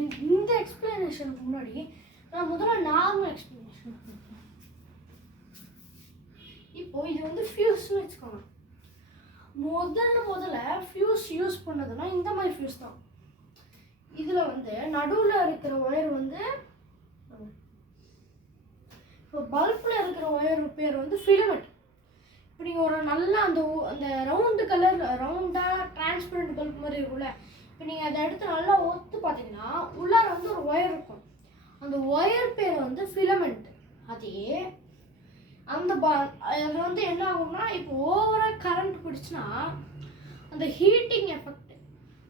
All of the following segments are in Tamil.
இந்த எக்ஸ்பிளனேஷனுக்கு முன்னாடி நான் முதல்ல நார்மல் எக்ஸ்பிளனேஷன் கொடுப்பேன். இப்போ இது வந்து ஃபியூஸ்னு வச்சுக்கோங்க. முதல்ல ஃபியூஸ் யூஸ் பண்ணதுன்னா இந்த மாதிரி ஃபியூஸ் தான். இதில் வந்து நடுவில் இருக்கிற ஒயர் வந்து இப்போ பல்பில் இருக்கிற ஒயர் பேர் வந்து ஃபிலமெண்ட். இப்போ நீங்கள் ஒரு நல்ல அந்த ரவுண்டு கலர் ரவுண்டாக டிரான்ஸ்பரண்ட் பல்ப் மாதிரி இருக்கும்ல, இப்போ நீங்கள் அதை எடுத்து நல்லா ஒத்து பார்த்தீங்கன்னா உள்ளார வந்து ஒரு ஒயர் இருக்கும். அந்த ஒயர் பேர் வந்து ஃபிலமெண்ட். அதே அந்த அது வந்து என்ன ஆகும்னா, இப்போ ஓவராக கரண்ட் பிடிச்சுன்னா அந்த ஹீட்டிங் எஃபெக்ட்,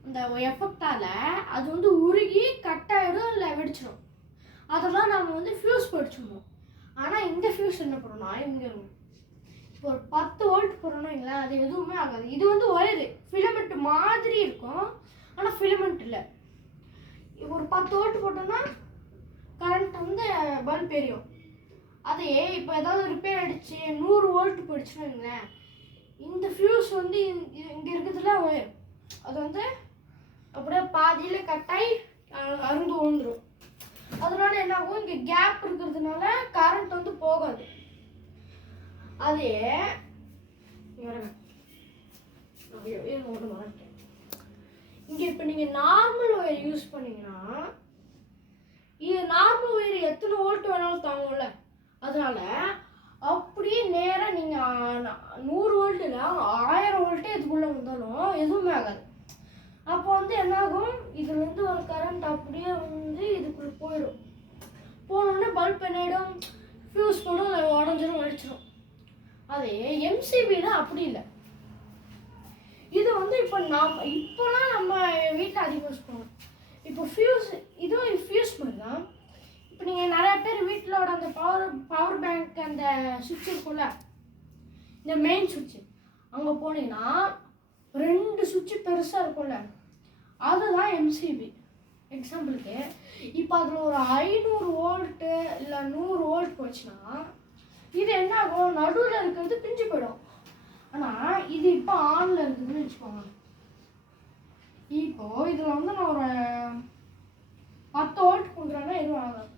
அந்த எஃபெக்டால் அது வந்து உருகி கட் ஆகிடும் இல்லை வெடிச்சிடும். அதெல்லாம் நம்ம வந்து ஃபியூஸ் படிச்சுடுவோம். ஆனால் இந்த ஃபியூஸ் என்ன பண்ணணும்னா, இங்கே இப்போ ஒரு 10 வோல்ட் போடுறோம்னா இல்லைங்களா, அது எதுவுமே ஆகாது. இது வந்து ஒயரு ஃபிலமெண்ட் மாதிரி இருக்கும், ஆனால் ஃபிலமெண்ட் இல்லை. இப்போ ஒரு 10 வோல்ட் போட்டோம்னா கரண்ட் வந்து பல்ப் எரியும். அதே இப்போ ஏதாவது ரிப்பேர் ஆகிடுச்சு 100 வோல்ட் போயிடுச்சுன்னு வைங்களேன், இந்த ஃபியூஸ் வந்து இங்கே இருக்கிறதுல ஒயர் அது வந்து அப்படியே பாதியில் கட்டாயி அருந்து விழுந்துடும். அதனால என்ன ஆகும், இங்கே கேப் இருக்கிறதுனால கரண்ட் வந்து போகாது. அதே இங்கே இப்போ நீங்கள் நார்மல் ஒயர் யூஸ் பண்ணீங்கன்னா, இது நார்மல் ஒயர் எத்தனை வோல்ட் வேணாலும் தாங்கும்ல, அதனால அப்படியே நேராக நீங்கள் 100 வோல்ட் இல்லை 1000 வோல்ட்டே இதுக்குள்ளே வந்தாலும் எதுவுமே ஆகாது. அப்போ வந்து என்னாகும், இதுலேருந்து ஒரு கரண்ட் அப்படியே வந்து இதுக்குள்ளே போயிடும். போனோடனே பல்ப் என்னாயிடும், ஃபியூஸ் போடும், உடஞ்சிடும், வெடிச்சிடும். அதே எம்சிபியில் அப்படி இல்லை. இது வந்து இப்போலாம் நம்ம வீட்டில் அதிகம் யூஸ் பண்ணுவோம். இப்போ ஃபியூஸ் இதுவும் ஃபியூஸ் மாதிரி தான். இப்போ நீங்கள் நிறையா பேர் வீட்டிலோட அந்த பவர் பேங்க் அந்த சுவிட்ச் இருக்கும்ல, இந்த மெயின் சுவிட்சு அங்கே போனீங்கன்னா 2 சுவிட்சு பெருசாக இருக்கும்ல, அதுதான் எம்சிபி. எக்ஸாம்பிளுக்கு இப்போ அதில் ஒரு 500 வோல்ட்டு இல்லை 100 வோல்ட் போச்சுன்னா இது என்ன ஆகும், நடுவில் இருக்கிறது பிஞ்சு போயிடும். ஆனால் இது இப்போ ஆனில் இருக்குதுன்னு வச்சுக்கோங்க. இப்போது இதில் வந்து நான் ஒரு 10 வோல்ட் கொடுக்குறேன்னா எதுவும் ஆகாது,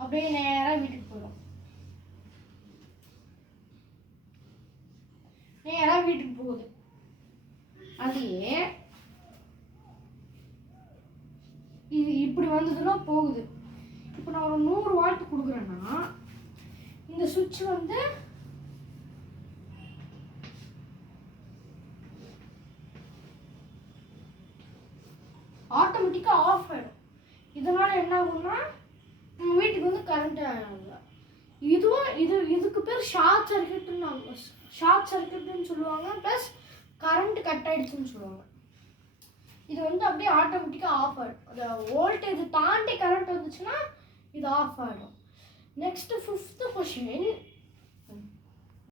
அப்படியே நேராக வீட்டுக்கு போயிடும். நேராக வீட்டுக்கு போகுது. அதையே இது இப்படி வந்ததுன்னா போகுது. இப்போ நான் ஒரு 100 வாட் கொடுக்குறேன்னா இந்த சுவிட்ச் வந்து ஆட்டோமேட்டிக்காக ஆஃப் ஆகிடும். இதனால் என்ன ஆகும்னா நம்ம வீட்டுக்கு வந்து கரண்ட் ஆகல. இதுக்கு பேர் ஷார்ட் சர்க்யூட்னு சொல்லுவாங்க, ப்ளஸ் கரண்ட் கட் ஆகிடுச்சுன்னு சொல்லுவாங்க. இது வந்து அப்படியே ஆட்டோமேட்டிக்காக ஆஃப் ஆகிடும். அந்த வோல்டேஜ் தாண்டி கரண்ட் வந்துச்சுன்னா இது ஆஃப் ஆகிடும். Next 5th question,